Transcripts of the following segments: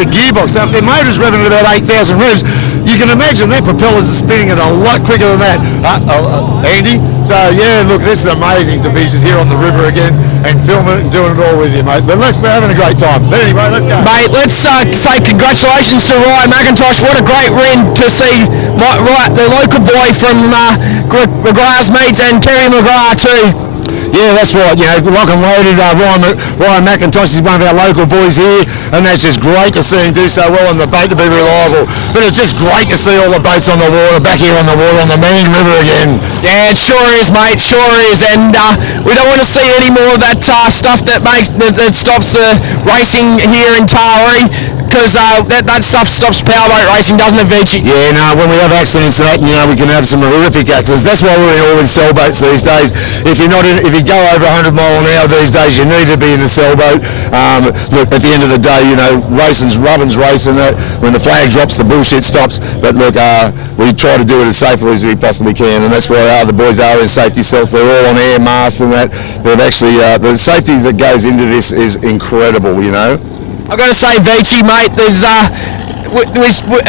the gearbox. So if their motor's revving at about 8,000 revs, you can imagine their propellers are spinning at a lot quicker than that. Andy? So, yeah, look, this is amazing to be just here on the river again and filming it and doing it all with you, mate. But we're having a great time. But anyway, let's go. Mate, let's say congratulations to Ryan McIntosh. What a great win to see the local boy from McGrath's mates and Kerry McGrath too. Yeah, that's right. You know, lock and loaded. Ryan McIntosh is one of our local boys here, and that's just great to see him do so well on the boat to be reliable. But it's just great to see all the boats on the water, back here on the water on the Manning River again. Yeah, it sure is, mate. Sure is. And we don't want to see any more of that stuff that stops the racing here in Taree. Because that stuff stops powerboat racing, doesn't it, Vici? Yeah, no, when we have accidents and that, you know, we can have some horrific accidents. That's why we're all in sailboats these days. If you go over 100 mile an hour these days, you need to be in the sailboat. Look, at the end of the day, you know, racing's racing. That when the flag drops, the bullshit stops. But look, we try to do it as safely as we possibly can, and that's why the boys are in safety cells. They're all on air masks and that. They've actually, the safety that goes into this is incredible, you know. I've got to say, Vici, mate, there's I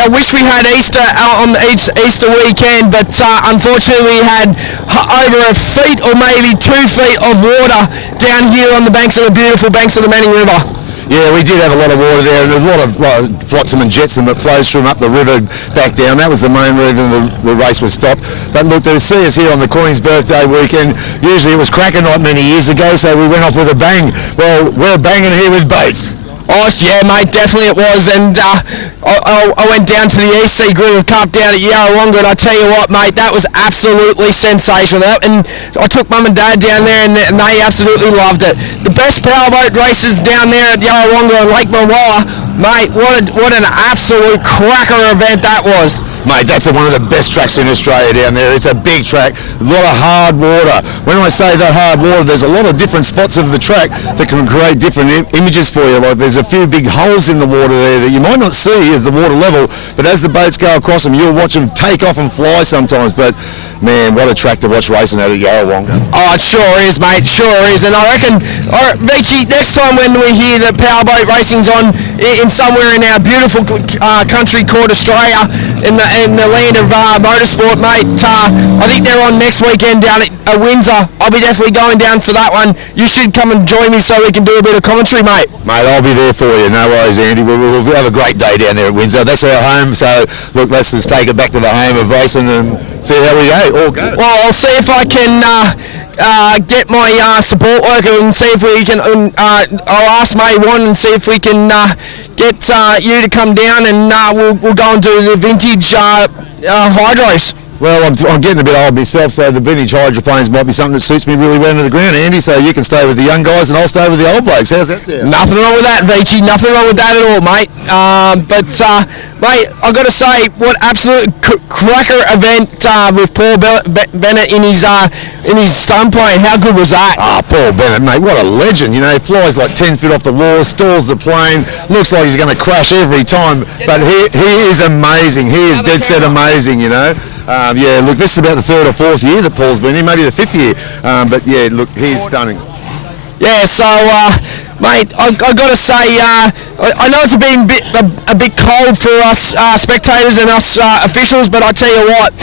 wish we had Easter on the Easter weekend, but unfortunately we had over a feet or maybe 2 feet of water down here on the beautiful banks of the Manning River. Yeah, we did have a lot of water there, and there's a lot of flotsam and jetsam that flows from up the river back down. That was the main reason the race was stopped. But look, to see us here on the Queen's birthday weekend, usually it was cracker night many years ago, so we went off with a bang. Well, we're banging here with boats. Oh, yeah, mate, definitely it was, and I went down to the EC Grill Cup down at Yarrawonga, and I tell you what, mate, that was absolutely sensational. And I took Mum and Dad down there, and they absolutely loved it. The best powerboat races down there at Yarrawonga and Lake Mulwala, mate, what an absolute cracker event that was. Mate, that's one of the best tracks in Australia down there. It's a big track, a lot of hard water. When I say that hard water, there's a lot of different spots of the track that can create different images for you. Like there's a few big holes in the water there that you might not see as the water level, but as the boats go across them, you'll watch them take off and fly sometimes. But man, what a track to watch racing out at Yarrawonga. Oh, it sure is, mate, sure is. And I reckon, Vici, next time when we hear that powerboat racing's on in somewhere in our beautiful country called Australia, in the land of motorsport, mate, I think they're on next weekend down at Windsor. I'll be definitely going down for that one. You should come and join me so we can do a bit of commentary, mate. Mate, I'll be there for you. No worries, Andy. We'll have a great day down there at Windsor. That's our home, so look, let's just take it back to the home of racing and see how we go. All go. Well, I'll see if I can get my support worker and see if we can, I'll ask May One and see if we can get you to come down, and we'll go and do the vintage hydros. Well, I'm getting a bit old myself, so the vintage hydroplanes might be something that suits me really well into the ground, Andy, so you can stay with the young guys and I'll stay with the old blokes. How's that sound? Nothing wrong with that, Vici. Nothing wrong with that at all, mate. Mate, I've got to say, what absolute cracker event with Paul Bennett in his stun plane. How good was that? Paul Bennett, mate, what a legend. You know, he flies like 10 feet off the wall, stalls the plane, looks like he's going to crash every time, but he is amazing. He is dead set amazing, you know. Yeah, look, this is about the 3rd or 4th year that Paul's been in, maybe the 5th year. But yeah, look, he's stunning. Yeah, so, mate, I've got to say, I know it's been a bit cold for us spectators and us officials, but I tell you what,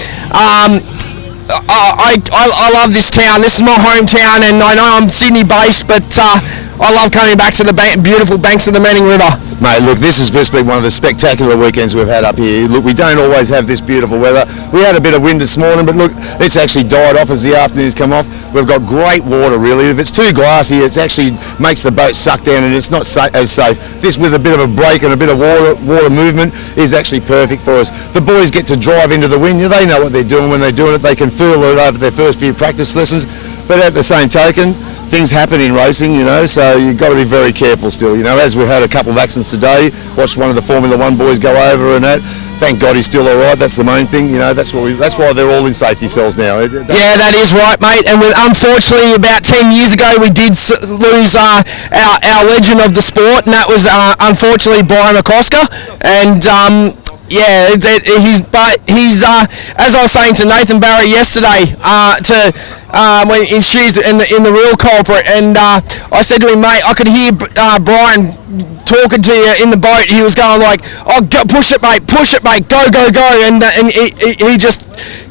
I love this town. This is my hometown, and I know I'm Sydney based, but I love coming back to the beautiful banks of the Manning River. Mate, look, this has just been one of the spectacular weekends we've had up here. Look, we don't always have this beautiful weather. We had a bit of wind this morning, but look, it's actually died off as the afternoon's come off. We've got great water, really. If it's too glassy, it actually makes the boat suck down, and it's not as safe. This, with a bit of a break and a bit of water movement, is actually perfect for us. The boys get to drive into the wind. They know what they're doing when they're doing it. They can feel it over their first few practice lessons. But at the same token, things happen in racing, you know, so you've got to be very careful still, you know. As we had a couple of accidents today, watched one of the Formula One boys go over and that. Thank God he's still all right. That's the main thing, you know. That's why they're all in safety cells now. Yeah, that is right, mate. And unfortunately, about 10 years ago, we did lose our legend of the sport, and that was unfortunately Brian McCosker. And Yeah, he's as I was saying to Nathan Barry yesterday, when in Shoes in the real culprit, and I said to him, mate, I could hear Brian talking to you in the boat. He was going like, "Oh, go, push it, mate, go, and he just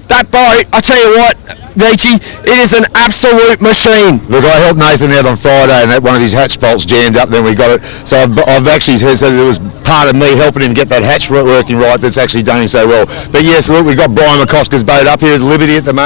that boat. I tell you what, Beachy, it is an absolute machine." Look, I helped Nathan out on Friday, and that one of his hatch bolts jammed up. Then we got it. So I've actually said it was part of me helping him get that hatch working right. That's actually done him so well. But yes, look, we've got Brian McCosker's boat up here at the Liberty at the moment.